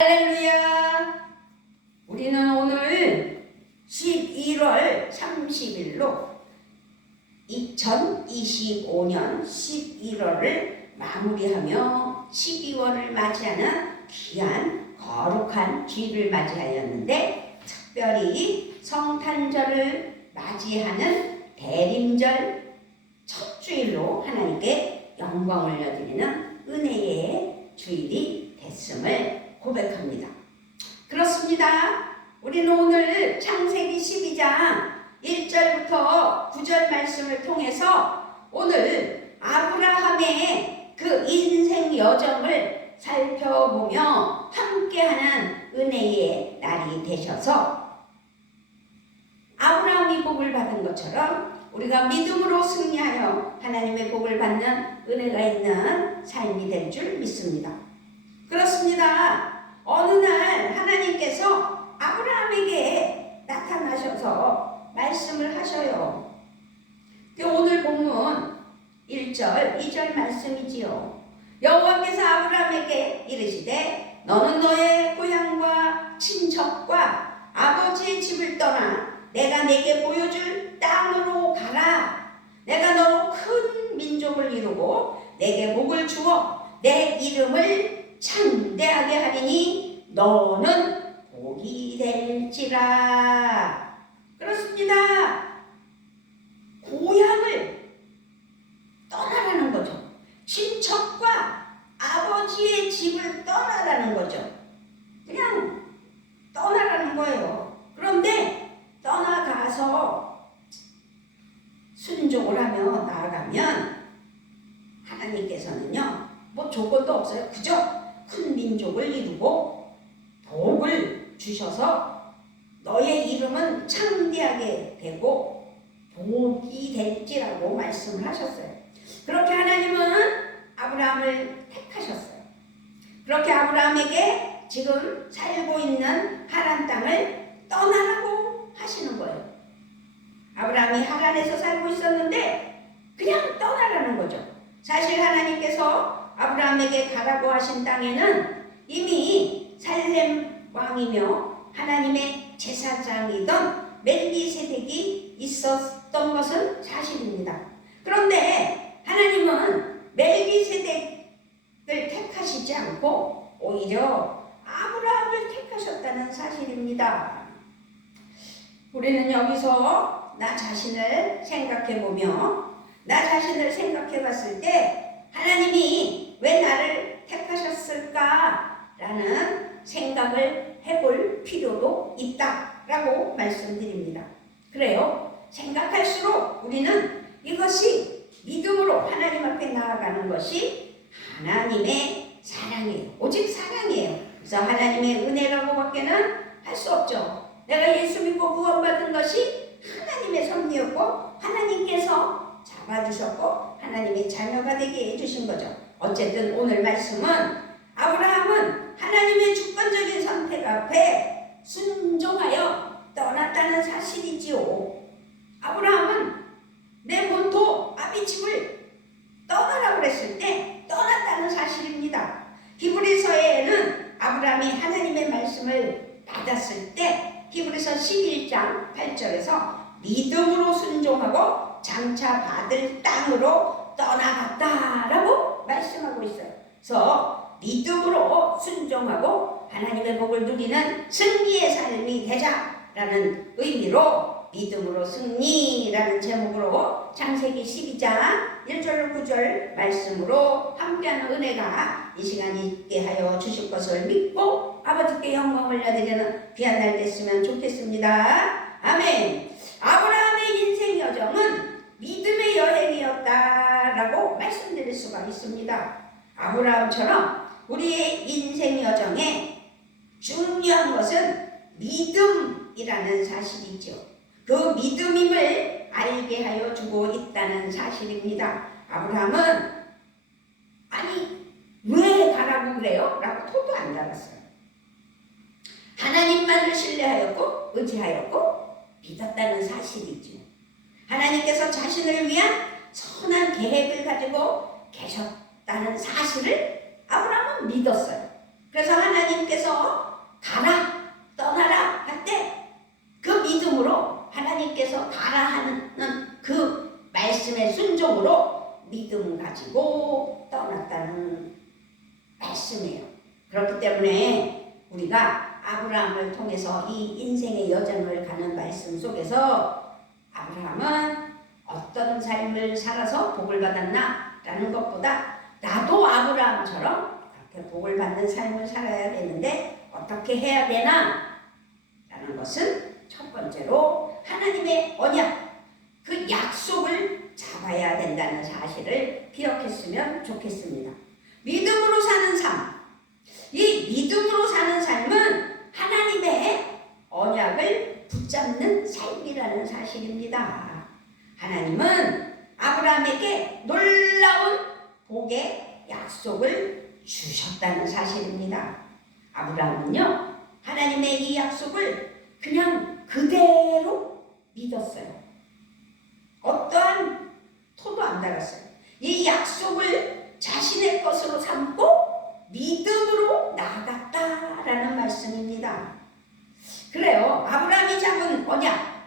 할렐루야! 우리는 오늘 11월 30일로 2025년 11월을 마무리하며 12월을 맞이하는 귀한 거룩한 주일을 맞이하였는데, 특별히 성탄절을 맞이하는 대림절 첫 주일로 하나님께 영광을 올려드리는 은혜의 주일이 됐음을 고백합니다. 그렇습니다. 우리는 오늘 창세기 12장 1절부터 9절 말씀을 통해서 오늘 아브라함의 그 인생 여정을 살펴보며 함께하는 은혜의 날이 되셔서 아브라함이 복을 받은 것처럼 우리가 믿음으로 승리하여 하나님의 복을 받는 은혜가 있는 삶이 될 줄 믿습니다. 그렇습니다. 어느 날 하나님께서 아브라함에게 나타나셔서 말씀을 하셔요. 오늘 본문 1절, 2절 말씀이지요. 여호와께서 아브라함에게 이르시되 너는 너의 고향과 친척과 아버지의 집을 떠나 내가 내게 보여줄 땅으로 가라. 내가 너로 큰 민족을 이루고 내게 복을 주어 내 이름을 창대하게 하리니 너는 복이 될지라. 그렇습니다. 고향을 떠나라는 거죠. 친척과 아버지의 집을 떠나라는 거죠. 그냥 떠나라는 거예요. 그런데 떠나가서 순종을 하며 나아가면 하나님께서는요, 뭐 조건도 없어요. 그저 큰 민족을 이루고 복을 주셔서 너의 이름은 창대하게 되고 복이 될지라고 말씀을 하셨어요. 그렇게 하나님은 아브라함을 택하셨어요. 그렇게 아브라함에게 지금 살고 있는 하란 땅을 떠나라고 하시는 거예요. 아브라함이 하란에서 살고 있었는데 그냥 떠나라는 거죠. 사실 하나님께서 아브라함에게 가라고 하신 땅에는 이미 살렘 왕이며 하나님의 제사장이던 멜기세덱이 있었던 것은 사실입니다. 그런데 하나님은 멜기세덱을 택하시지 않고 오히려 아브라함을 택하셨다는 사실입니다. 우리는 여기서 나 자신을 생각해보며 나 자신을 생각해봤을 때 하나님이 왜 나를 택하셨을까라는 생각을 해볼 필요도 있다라고 말씀드립니다. 그래요. 생각할수록 우리는 이것이 믿음으로 하나님 앞에 나아가는 것이 하나님의 사랑이에요. 오직 사랑이에요. 그래서 하나님의 은혜라고 밖에는 할 수 없죠. 내가 예수 믿고 구원받은 것이 하나님의 섭리였고 하나님께서 잡아주셨고 하나님의 자녀가 되게 해주신 거죠. 어쨌든 오늘 말씀은 아브라함은 하나님의 주권적인 선택 앞에 순종하여 떠났다는 사실이지요. 아브라함은 내 본토 아비집을 떠나라고 그랬을 때 떠났다는 사실입니다. 히브리서에는 아브라함이 하나님의 말씀을 받았을 때 히브리서 11장 8절에서 믿음으로 순종하고 장차 받을 땅으로 떠나갔다라고 말씀하고 있어요. 그래서 믿음으로 순종하고 하나님의 복을 누리는 승리의 삶이 되자라는 의미로 믿음으로 승리라는 제목으로 창세기 12장 1절로 9절 말씀으로 함께하는 은혜가 이 시간 있게 하여 주실 것을 믿고 아버지께 영광을 올려드리는 귀한 날 됐으면 좋겠습니다. 아멘. 아브라함의 인생 여정은 믿음의 여행이었다라고 말씀드릴 수가 있습니다. 아브라함처럼 우리의 인생 여정에 중요한 것은 믿음이라는 사실이죠. 그 믿음임을 알게 하여 주고 있다는 사실입니다. 아브라함은 아니 왜 가라고 그래요? 라고 토도 안 달았어요. 하나님만을 신뢰하였고 의지하였고 믿었다는 사실이죠. 하나님께서 자신을 위한 선한 계획을 가지고 계셨다는 사실을 아브라함은 믿었어요. 그래서 하나님께서 가라, 떠나라 할 때 그 믿음으로 하나님께서 가라 하는 그 말씀의 순종으로 믿음 가지고 떠났다는 말씀이에요. 그렇기 때문에 우리가 아브라함을 통해서 이 인생의 여정을 가는 말씀 속에서 아브라함은 어떤 삶을 살아서 복을 받았나 라는 것보다 나도 아브라함처럼 그렇게 복을 받는 삶을 살아야 되는데 어떻게 해야 되나 라는 것은 첫 번째로 하나님의 언약, 그 약속을 잡아야 된다는 사실을 기억했으면 좋겠습니다. 믿음으로 사는 삶, 이 믿음으로 사는 삶은 하나님의 언약을 붙잡는 삶이라는 사실입니다. 하나님은 아브라함에게 놀라운 복의 약속을 주셨다는 사실입니다. 아브라함은요, 하나님의 이 약속을 그냥 그대로 믿었어요. 어떠한 토도 안 달았어요. 이 약속을 자신의 것으로 삼고 믿음으로 나아갔다라는 말씀입니다. 그래요. 아브라함이 잡은 언약,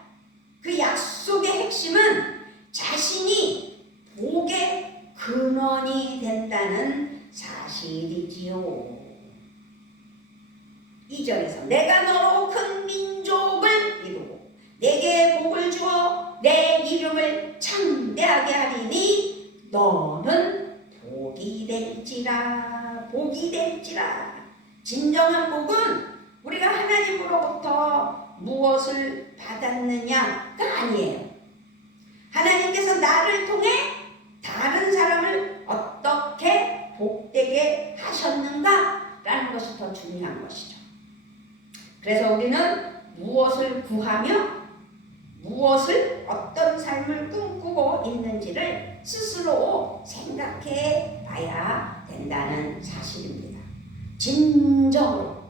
그 약속의 핵심은 자신이 복의 근원이 된다는 사실이지요. 2절에서 내가 너로 큰 민족을 이루고 내게 복을 주어 내 이름을 창대하게 하리니 너는 복이 될지라. 복이 될지라. 진정한 복은 우리가 하나님으로부터 무엇을 받았느냐가 아니에요. 하나님께서 나를 통해 다른 사람을 어떻게 복되게 하셨는가라는 것이 더 중요한 것이죠. 그래서 우리는 무엇을 구하며 무엇을 어떤 삶을 꿈꾸고 있는지를 스스로 생각해 봐야 된다는 사실입니다. 진정으로,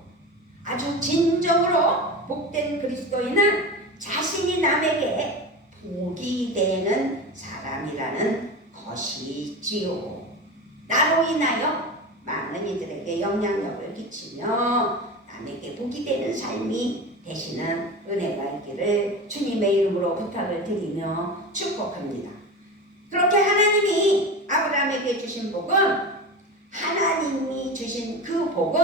아주 진정으로 복된 그리스도인은 자신이 남에게 복이 되는 사람이라는 것이지요. 나로 인하여 많은 이들에게 영향력을 끼치며 남에게 복이 되는 삶이 되시는 은혜가 있기를 주님의 이름으로 부탁을 드리며 축복합니다. 그렇게 하나님이 아브라함에게 주신 복은, 하나님이 주신 그 복은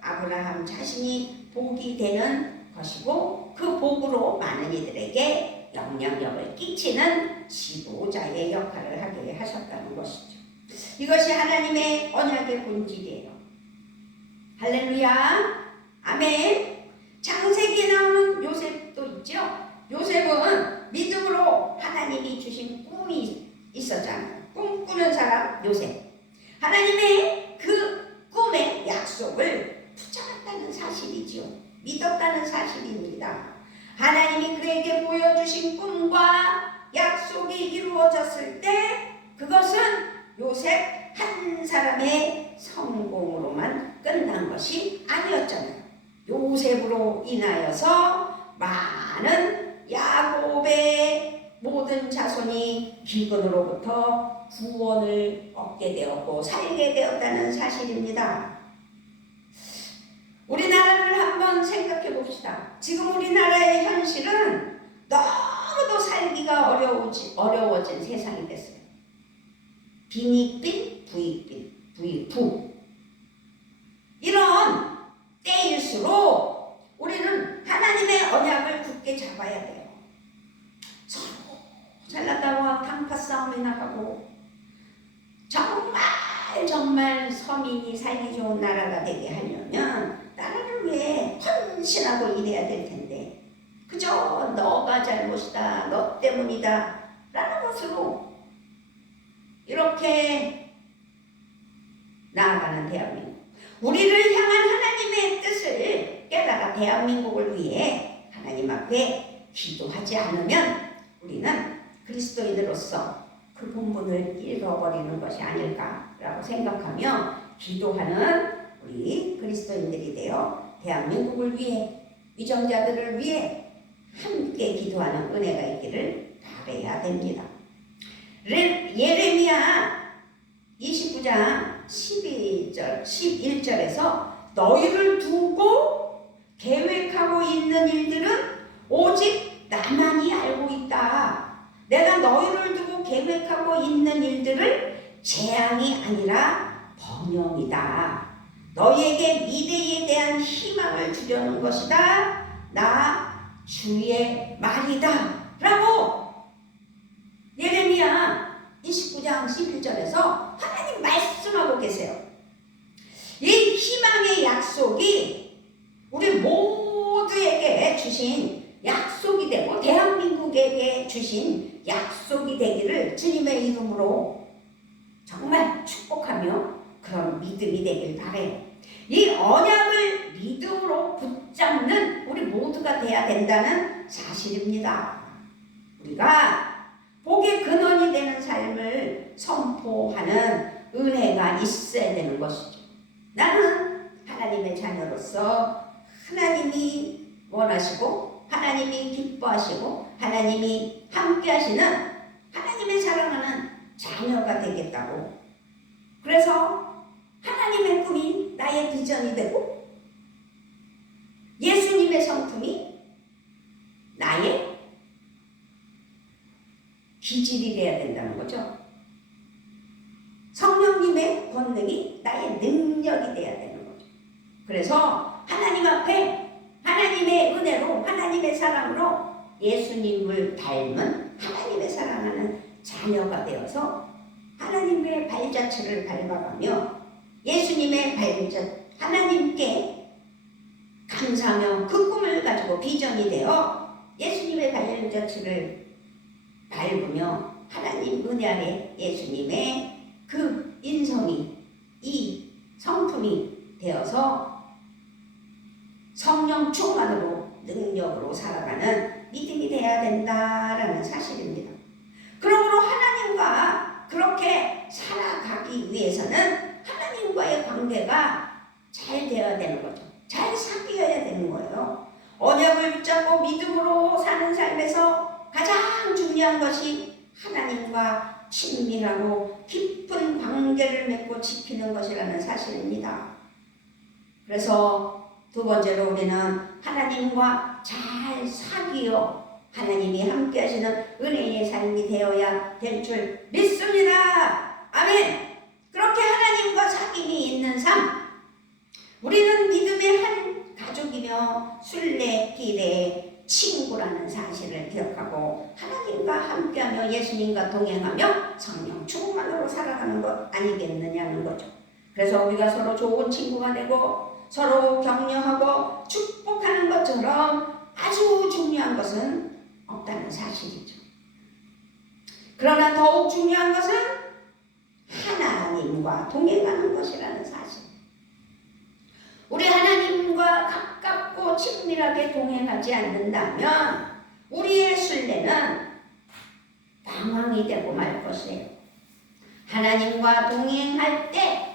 아브라함 자신이 복이 되는 것이고 그 복으로 많은 이들에게 영향력을 끼치는 지도자의 역할을 하게 하셨다는 것이죠. 이것이 하나님의 언약의 본질이에요. 할렐루야, 아멘. 창세기에 나오는 요셉도 있죠. 요셉은 믿음으로 하나님이 주신 꿈이 있었잖아요. 꿈꾸는 사람 요셉. 하나님의 그 꿈의 약속을 붙잡았다는 사실이지요. 믿었다는 사실입니다. 하나님이 그에게 보여주신 꿈과 약속이 이루어졌을 때 그것은 요셉 한 사람의 성공으로만 끝난 것이 아니었잖아요. 요셉으로 인하여서 많은 야곱의 모든 자손이 기근으로부터 구원을 얻게 되었고 살게 되었다는 사실입니다. 우리나라를 한번 생각해 봅시다. 지금 우리나라의 현실은 너무도 살기가 어려워진 세상이 됐어요. 빈익빈, 부익빈, 부익부. 이런 때일수록 우리는 하나님의 언약을 굳게 잡아야 돼요. 서로 잘났다고 당파 싸움이 나가고 정말 서민이 살기 좋은 나라가 되게 하려면 나라를 위해 헌신하고 일해야 될 텐데 그저 너가 잘못이다, 너 때문이다 라는 것으로 이렇게 나아가는 대한민국, 우리를 향한 하나님의 뜻을 깨달아 대한민국을 위해 하나님 앞에 기도하지 않으면 우리는 그리스도인으로서 그 본분을 잃어버리는 것이 아닐까라고 생각하며 기도하는 우리 그리스도인들이 되어 대한민국을 위해, 위정자들을 위해 함께 기도하는 은혜가 있기를 바라야 됩니다. 예레미야 29장 11절에서 너희를 두고 계획하고 있는 일들은 오직 나만이 알고 있다. 내가 너희를 두고 계획하고 있는 일들을 재앙이 아니라 번영이다. 너희에게 미래에 대한 희망을 주려는 것이다. 나 주의 말이다. 라고 예레미야 29장 11절에서 하나님 말씀하고 계세요. 이 희망의 약속이 우리 모두에게 주신 약속이 되고 대한민국에게 주신 약속이 되기를 주님의 이름으로 정말 축복하며 그런 믿음이 되길 바라요. 이 언약을 믿음으로 붙잡는 우리 모두가 돼야 된다는 사실입니다. 우리가 복의 근원이 되는 삶을 선포하는 은혜가 있어야 되는 것이죠. 나는 하나님의 자녀로서 하나님이 원하시고 하나님이 기뻐하시고 하나님이 함께 하시는 하나님의 사랑하는 자녀가 되겠다고. 그래서 하나님의 꿈이 나의 비전이 되고 예수님의 성품이 나의 기질이 돼야 된다는 거죠. 성령님의 권능이 나의 능력이 돼야 되는 거죠. 그래서 하나님 앞에 하나님의 은혜로 하나님의 사랑으로 예수님을 닮은 하나님의 사랑하는 자녀가 되어서 하나님의 발자취를 밟아가며 예수님의 하나님께 감사하며 그 꿈을 가지고 비전이 되어 예수님의 발자취를 밟으며 하나님 은혜 아래 예수님의 그 인성이 이 성품이 되어서 성령 충만으로 능력으로 살아가는 믿음이 되어야 된다라는 사실입니다. 그러므로 하나님과 그렇게 살아가기 위해서는 하나님과의 관계가 잘 되어야 되는 거죠. 잘 사귀어야 되는 거예요. 언약을 붙잡고 믿음으로 사는 삶에서 가장 중요한 것이 하나님과 친밀하고 깊은 관계를 맺고 지키는 것이라는 사실입니다. 그래서 두 번째로 우리는 하나님과 잘 사귀어 하나님이 함께 하시는 은혜의 삶이 되어야 될 줄 믿습니다. 아멘. 그렇게 하나님과 사귐이 있는 삶, 우리는 믿음의 한 가족이며 순례길의 친구라는 사실을 기억하고 하나님과 함께하며 예수님과 동행하며 성령 충만으로 살아가는 것 아니겠느냐는 거죠. 그래서 우리가 서로 좋은 친구가 되고 서로 격려하고 축복하는 것처럼 아주 중요한 것은 없다는 사실이죠. 그러나 더욱 중요한 것은 하나님과 동행하는 것이라는 사실. 우리 하나님과 가깝고 친밀하게 동행하지 않는다면 우리의 순례는 방황이 되고 말 것이에요. 하나님과 동행할 때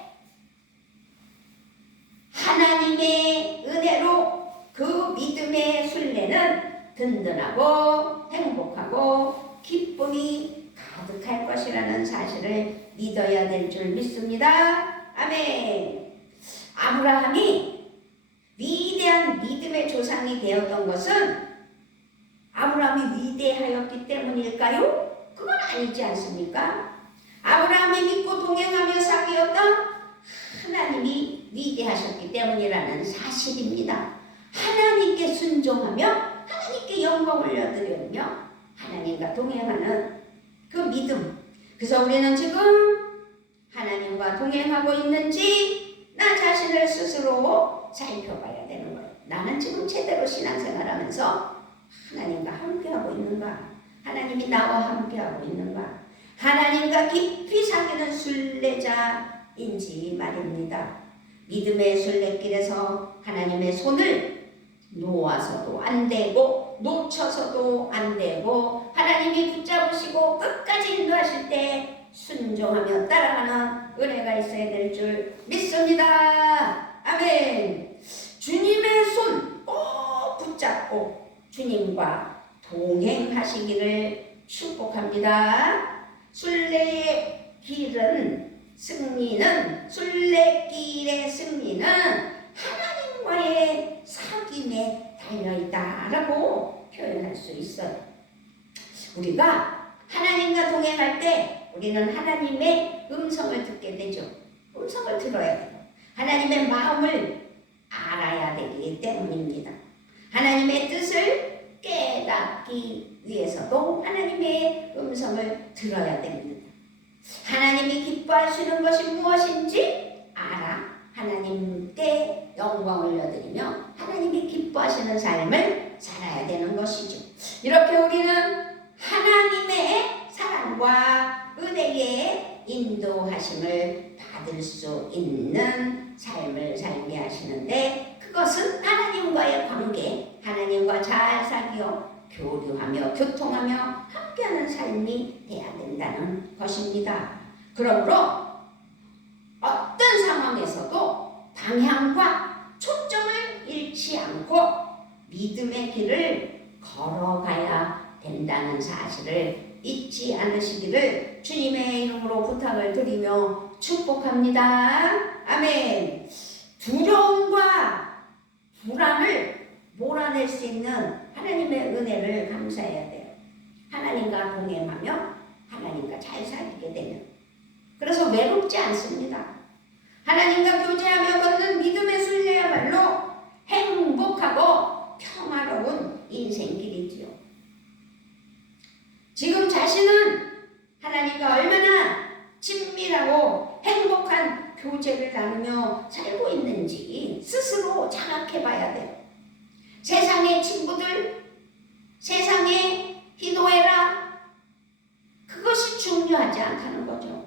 하나님의 은혜로 그 믿음의 순례는 든든하고 행복하고 기쁨이 가득할 것이라는 사실을 믿어야 될 줄 믿습니다. 아멘. 아브라함이 위대한 믿음의 조상이 되었던 것은 아브라함이 위대하였기 때문일까요? 그건 아니지 않습니까? 아브라함이 믿고 동행하며 사귀었던 하나님이 위대하셨기 때문이라는 사실입니다. 하나님께 순종하며 하나님께 영광 올려드리며 하나님과 동행하는 그 믿음. 그래서 우리는 지금 하나님과 동행하고 있는지 나 자신을 스스로 살펴봐야 되는 거예요. 나는 지금 제대로 신앙생활하면서 하나님과 함께하고 있는가? 하나님이 나와 함께하고 있는가? 하나님과 깊이 사귀는 순례자인지 말입니다. 믿음의 순례길에서 하나님의 손을 놓아서도 안 되고 놓쳐서도 안 되고 하나님이 붙잡으시고 끝까지 인도하실 때 순종하며 따라가는 은혜가 있어야 될 줄 믿습니다. 아멘. 주님의 손 꼭 붙잡고 주님과 동행하시기를 축복합니다. 순례의 길은 승리는 순례길의 승리는 하나님과의 사귐에 달려있다라고 표현할 수 있어요. 우리가 하나님과 동행할 때 우리는 하나님의 음성을 듣게 되죠. 음성을 들어야 돼요. 하나님의 마음을 알아야 되기 때문입니다. 하나님의 뜻을 깨닫기 위해서도 하나님의 음성을 들어야 됩니다. 하나님이 기뻐하시는 것이 무엇인지 알아 하나님께 영광을 올려드리며 하나님이 기뻐하시는 삶을 살아야 되는 것이죠. 이렇게 우리는 하나님의 사랑과 은혜의 인도하심을 받을 수 있는 삶을 살게 하시는데, 그것은 하나님과의 관계, 하나님과 잘 사귀어 교류하며 교통하며 함께하는 삶이 돼야 된다는 것입니다. 그러므로 어떤 상황에서도 방향과 초점을 잃지 않고 믿음의 길을 걸어가야 된다는 사실을 잊지 않으시기를 주님의 이름으로 부탁을 드리며 축복합니다. 아멘. 두려움과 불안을 몰아낼 수 있는 하나님의 은혜를 감사해야 돼요. 하나님과 동행하며 하나님과 잘 살게 되면, 그래서 외롭지 않습니다. 하나님과 교제하며 걷는 믿음의 순례야말로 행복하고 평화로운 인생길이지요. 지금 자신은 하나님과 얼마나 친밀하고 행복한 교제를 나누며 살고 있는지 스스로 자각해 봐야 돼요. 세상의 친구들, 세상에 기도해라, 그것이 중요하지 않다는 거죠.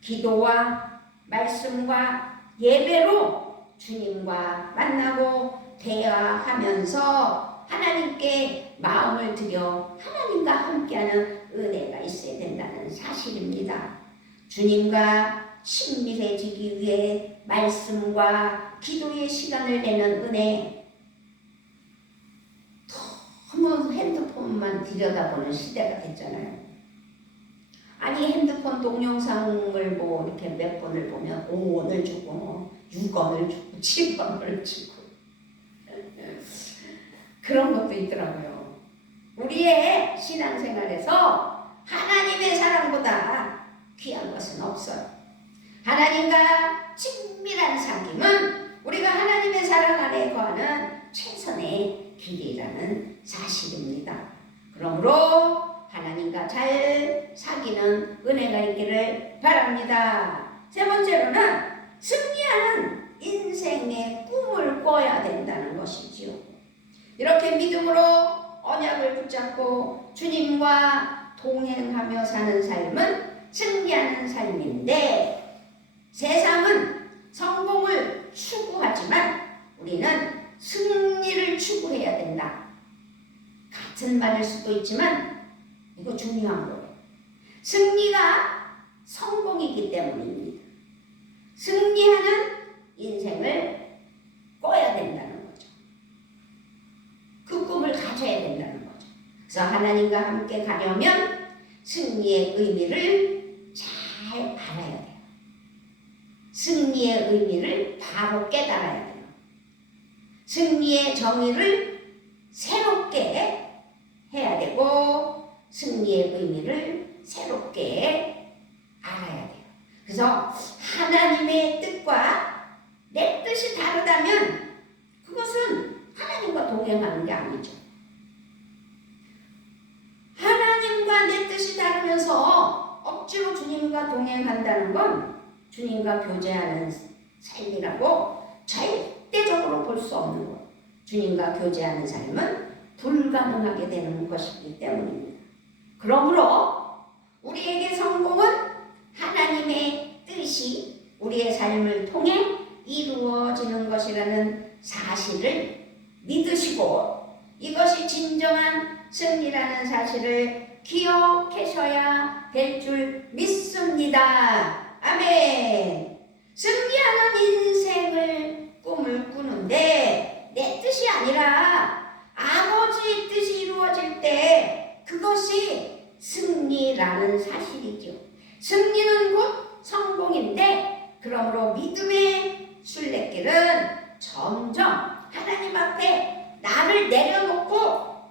기도와 말씀과 예배로 주님과 만나고 대화하면서 하나님께 마음을 들여 하나님과 함께하는 은혜가 있어야 된다는 사실입니다. 주님과 친밀해지기 위해 말씀과 기도의 시간을 내는 은혜, 너무 핸드폰만 들여다보는 시대가 됐잖아요. 아니, 핸드폰 동영상을 뭐 이렇게 몇 번을 보면 5원을 주고 6원을 주고 7원을 주고 그런 것도 있더라고요. 우리의 신앙생활에서 하나님의 사랑보다 귀한 것은 없어요. 하나님과 친밀한 사귐은 우리가 하나님의 사랑 안에 거하는 최선의 길이라는 사실입니다. 그러므로 하나님과 잘 사귀는 은혜가 있기를 바랍니다. 세 번째로는 승리하는 인생의 꿈을 꿔야 된다는 것이지요. 이렇게 믿음으로 언약을 붙잡고 주님과 동행하며 사는 삶은 승리하는 삶인데, 세상은 성공을 추구하지만 우리는 승리를 추구해야 된다. 같은 말일 수도 있지만 이거 중요한 거예요. 승리가 성공이기 때문입니다. 승리하는 인생을 꿔야 된다는 거죠. 그 꿈을 가져야 된다는 거죠. 그래서 하나님과 함께 가려면 승리의 의미를 잘 알아야 돼요. 승리의 의미를 바로 깨달아야 돼요. 승리의 정의를 새롭게 해야 되고 승리의 의미를 새롭게 알아야 돼요. 그래서 하나님의 뜻과 내 뜻이 다르다면 그것은 하나님과 동행하는 게 아니죠. 하나님과 내 뜻이 다르면서 억지로 주님과 동행한다는 건 주님과 교제하는 삶이라고 절대적으로 볼 수 없는 것. 주님과 교제하는 삶은 불가능하게 되는 것이기 때문입니다. 그러므로 우리에게 성공은 하나님의 뜻이 우리의 삶을 통해 이루어지는 것이라는 사실을 믿으시고, 이것이 진정한 승리라는 사실을 기억하셔야 될 줄 믿습니다. 아멘. 승리하는 인생을 꿈을 꾸는데 내 뜻이 아니라 아버지의 뜻이 이루어질 때 그것이 승리라는 사실이죠. 승리는 곧 성공인데, 그러므로 믿음의 순례길은 내려놓고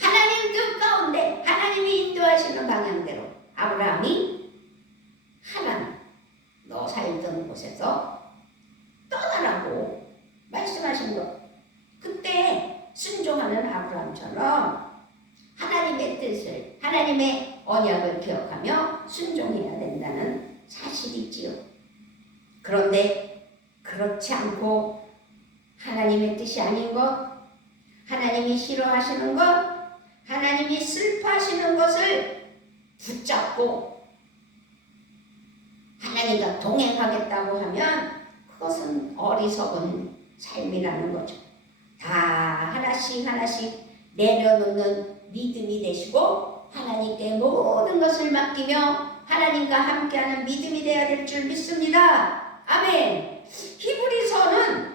하나님 뜻 가운데 하나님이 인도하시는 방향대로 아브라함이 하나님 너 살던 곳에서 떠나라고 말씀하신 것. 그때 순종하는 아브라함처럼 하나님의 뜻을 하나님의 언약을 기억하며 순종해야 된다는 사실이지요. 그런데 그렇지 않고 하나님의 뜻이 아닌 것, 하나님이 싫어하시는 것, 하나님이 슬퍼하시는 것을 붙잡고 하나님과 동행하겠다고 하면 그것은 어리석은 삶이라는 거죠. 다 하나씩 하나씩 내려놓는 믿음이 되시고 하나님께 모든 것을 맡기며 하나님과 함께하는 믿음이 되어야 될 줄 믿습니다. 아멘. 히브리서는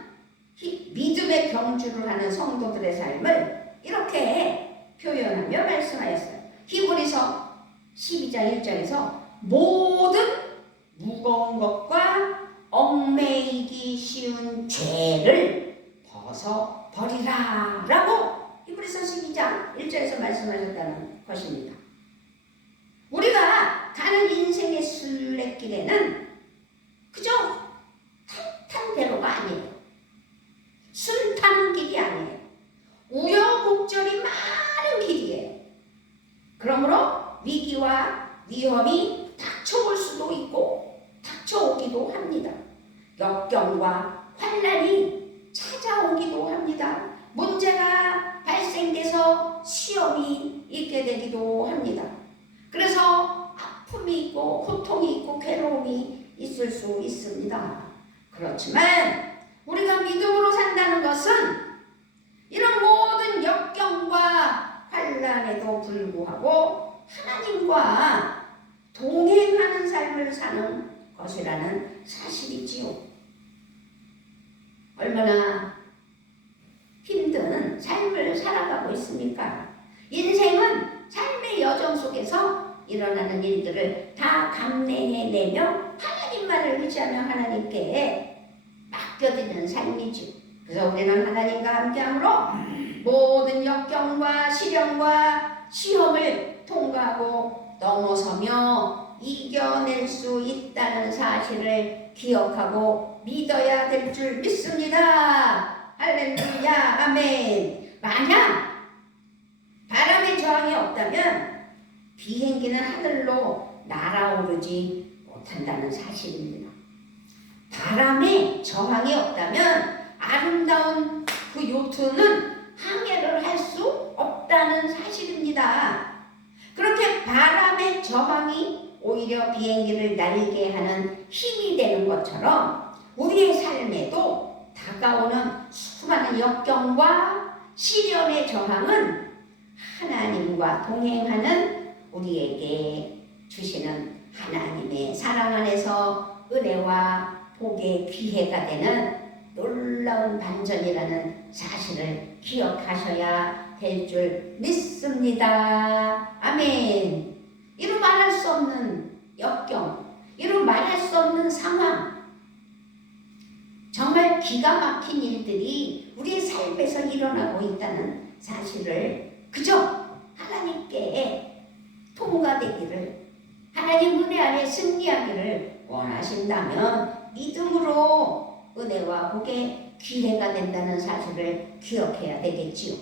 믿음의 경주를 하는 성도들의 삶을 이렇게 표현하며 말씀하였어요. 히브리서 12장 1절에서 모든 무거운 것과 얽매이기 쉬운 죄를 벗어버리라 라고 히브리서 12장 1절에서 말씀하셨다는 것입니다. 우리가 가는 인생의 순례길에는 그저 탄탄대로가 아니에요. 순탄한 길이 아니에요. 우여곡절이 많은 길이에요. 그러므로 위기와 위험이 닥쳐올 수도 있고 닥쳐오기도 합니다. 역경과 환난이 찾아오기도 합니다. 문제가 발생돼서 시험이 있게 되기도 합니다. 그래서 아픔이 있고 고통이 있고 괴로움이 있을 수 있습니다. 그렇지만 우리가 믿음으로 산다는 것은 이런 모든 역경과 환난에도 불구하고 하나님과 동행하는 삶을 사는 것이라는 사실이지요. 얼마나 힘든 삶을 살아가고 있습니까? 인생은 삶의 여정 속에서 일어나는 일들을 다 감내해내며 하나님만을 의지하며 하나님께 맡겨드리는 삶이죠. 그래서 우리는 하나님과 함께함으로 모든 역경과 시련과 시험을 통과하고 넘어서며 이겨낼 수 있다는 사실을 기억하고 믿어야 될 줄 믿습니다. 할렐루야, 아멘. 만약 바람의 저항이 없다면 비행기는 하늘로 날아오르지 못한다는 사실입니다. 바람의 저항이 없다면 아름다운 그 요트는 항해를 할 수 없다는 사실입니다. 그렇게 바람의 저항이 오히려 비행기를 날게 하는 힘이 되는 것처럼 우리의 삶에도 다가오는 수많은 역경과 시련의 저항은 하나님과 동행하는 우리에게 주시는 하나님의 사랑 안에서 은혜와 복의 기회가 되는 놀라운 반전이라는 사실을 기억하셔야 될 줄 믿습니다. 아멘. 이루 말할 수 없는 역경, 이루 말할 수 없는 상황, 정말 기가 막힌 일들이 우리의 삶에서 일어나고 있다는 사실을 그저 하나님께 통과되기를, 하나님 은혜 안에 승리하기를 원하신다면 믿음으로 은혜와 복의 기회가 된다는 사실을 기억해야 되겠지요.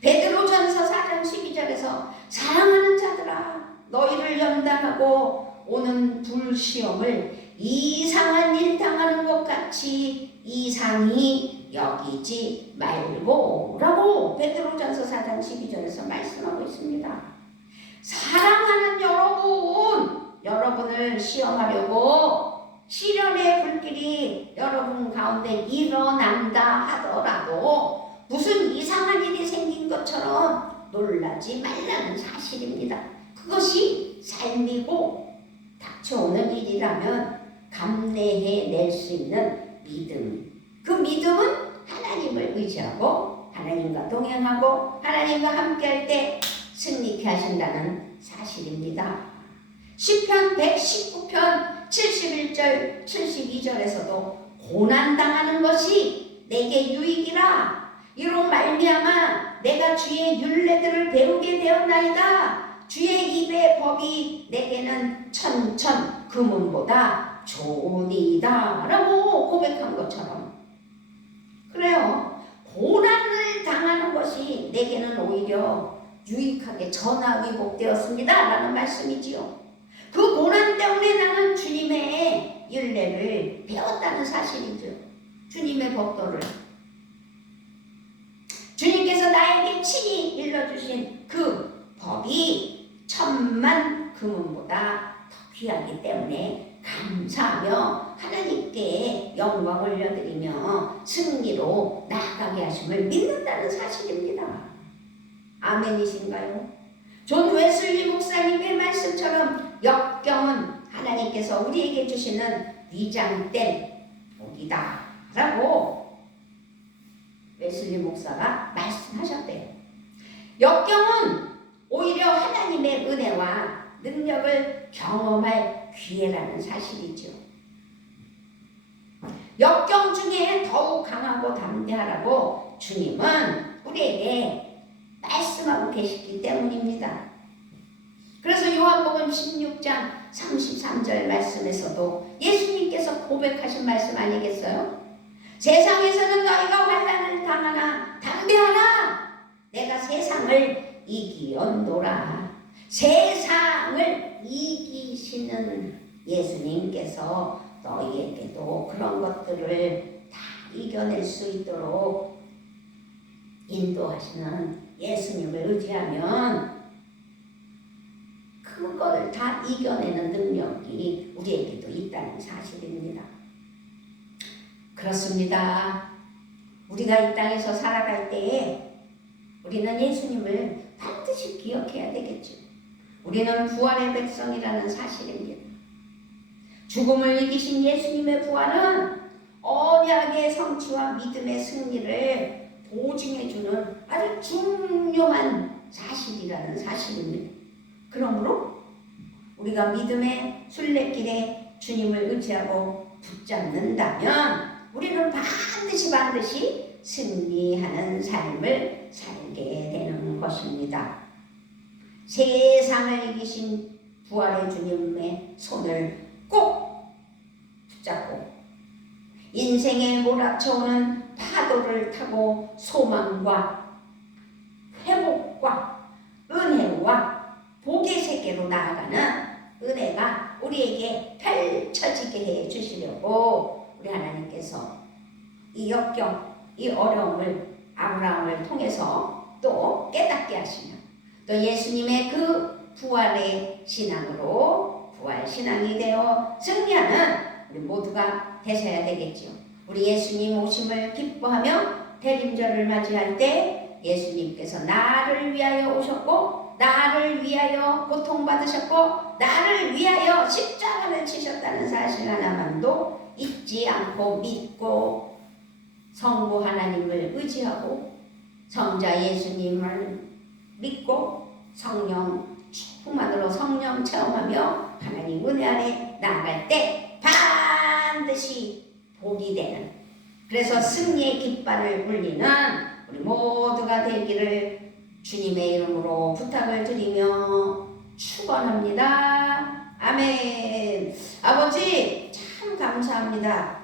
베드로전서 4장 12절에서 사랑하는 자들아 너희를 연단하고 오는 불시험을 이상한 일 당하는 것 같이 이상히 여기지 말고 라고 베드로전서 4장 12절에서 말씀하고 있습니다. 사랑하는 여러분을 시험하려고 시련의 불길이 여러분 가운데 일어난다 하더라도 무슨 이상한 일이 생긴 것처럼 놀라지 말라는 사실입니다. 그것이 삶이고 닥쳐오는 일이라면 감내해낼 수 있는 믿음. 그 믿음은 하나님을 의지하고 하나님과 동행하고 하나님과 함께할 때 승리케 하신다는 사실입니다. 시편 119편 71절 72절에서도 고난당하는 것이 내게 유익이라 이로 말미암아 내가 주의 율례들을 배우게 되었나이다. 주의 입의 법이 내게는 천천 금은보다 좋으니이다 라고 고백한 것처럼, 그래요. 고난을 당하는 것이 내게는 오히려 유익하게 전화위복되었습니다 라는 말씀이지요. 그 고난 때문에 나는 주님의 율례를 배웠다는 사실이죠. 주님의 법도를, 주님께서 나에게 친히 일러주신 그 법이 천만 금은보다 더 귀하기 때문에 감사하며 하나님께 영광 올려드리며 승리로 나아가게 하심을 믿는다는 사실입니다. 아멘이신가요? 존 웨슬리 목사님의 말씀처럼 역경은 하나님께서 우리에게 주시는 위장된 복이다 라고 웨슬리 목사가 말씀하셨대요. 역경은 오히려 하나님의 은혜와 능력을 경험할 기회라는 사실이죠. 역경 중에 더욱 강하고 담대하라고 주님은 우리에게 말씀하고 계시기 때문입니다. 그래서 요한복음 16장 33절 말씀에서도 예수님께서 고백하신 말씀 아니겠어요? 세상에서는 너희가 환난을 당하나 담대하라, 내가 세상을 이기었노라. 세상을 이기시는 예수님께서 너희에게도 그런 것들을 다 이겨낼 수 있도록 인도하시는 예수님을 의지하면 그걸 다 이겨내는 능력이 우리에게도 있다는 사실입니다. 그렇습니다. 우리가 이 땅에서 살아갈 때에 우리는 예수님을 반드시 기억해야 되겠죠. 우리는 부활의 백성이라는 사실입니다. 죽음을 이기신 예수님의 부활은 언약의 성취와 믿음의 승리를 보증해주는 아주 중요한 사실이라는 사실입니다. 그러므로 우리가 믿음의 순례길에 주님을 의지하고 붙잡는다면 우리는 반드시 승리하는 삶을 살게 되는 것입니다. 세상을 이기신 부활의 주님의 손을 꼭 붙잡고 인생에 몰아쳐오는 파도를 타고 소망과 회복과 은혜와 복의 세계로 나아가는 은혜가 우리에게 펼쳐지게 해 주시려고 우리 하나님께서 이 역경, 이 어려움을 아브라함을 통해서 또 깨닫게 하시며 또 예수님의 그 부활의 신앙으로 부활신앙이 되어 승리하는 우리 모두가 되셔야 되겠죠. 우리 예수님 오심을 기뻐하며 대림절을 맞이할 때 예수님께서 나를 위하여 오셨고 나를 위하여 고통받으셨고 나를 위하여 십자가를 치셨다는 사실 하나만도 잊지 않고 믿고 성부 하나님을 의지하고 성자 예수님을 믿고 성령 충만으로 성령 체험하며 하나님 은혜 안에 나아갈 때 반드시 복이 되는, 그래서 승리의 깃발을 불리는 우리 모두가 되기를 주님의 이름으로 부탁을 드리며 축원합니다. 아멘. 아버지 참 감사합니다.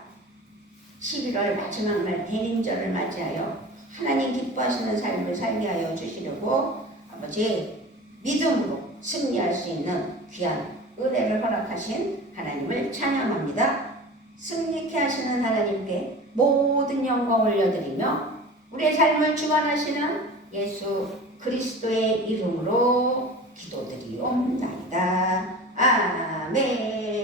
11월 마지막 날 대림절을 맞이하여 하나님 기뻐하시는 삶을 살게 하여 주시려고 아버지 믿음으로 승리할 수 있는 귀한 은혜를 허락하신 하나님을 찬양합니다. 승리케 하시는 하나님께 모든 영광 올려드리며 우리의 삶을 주관하시는 예수 그리스도의 이름으로 기도드리옵나이다. 아멘.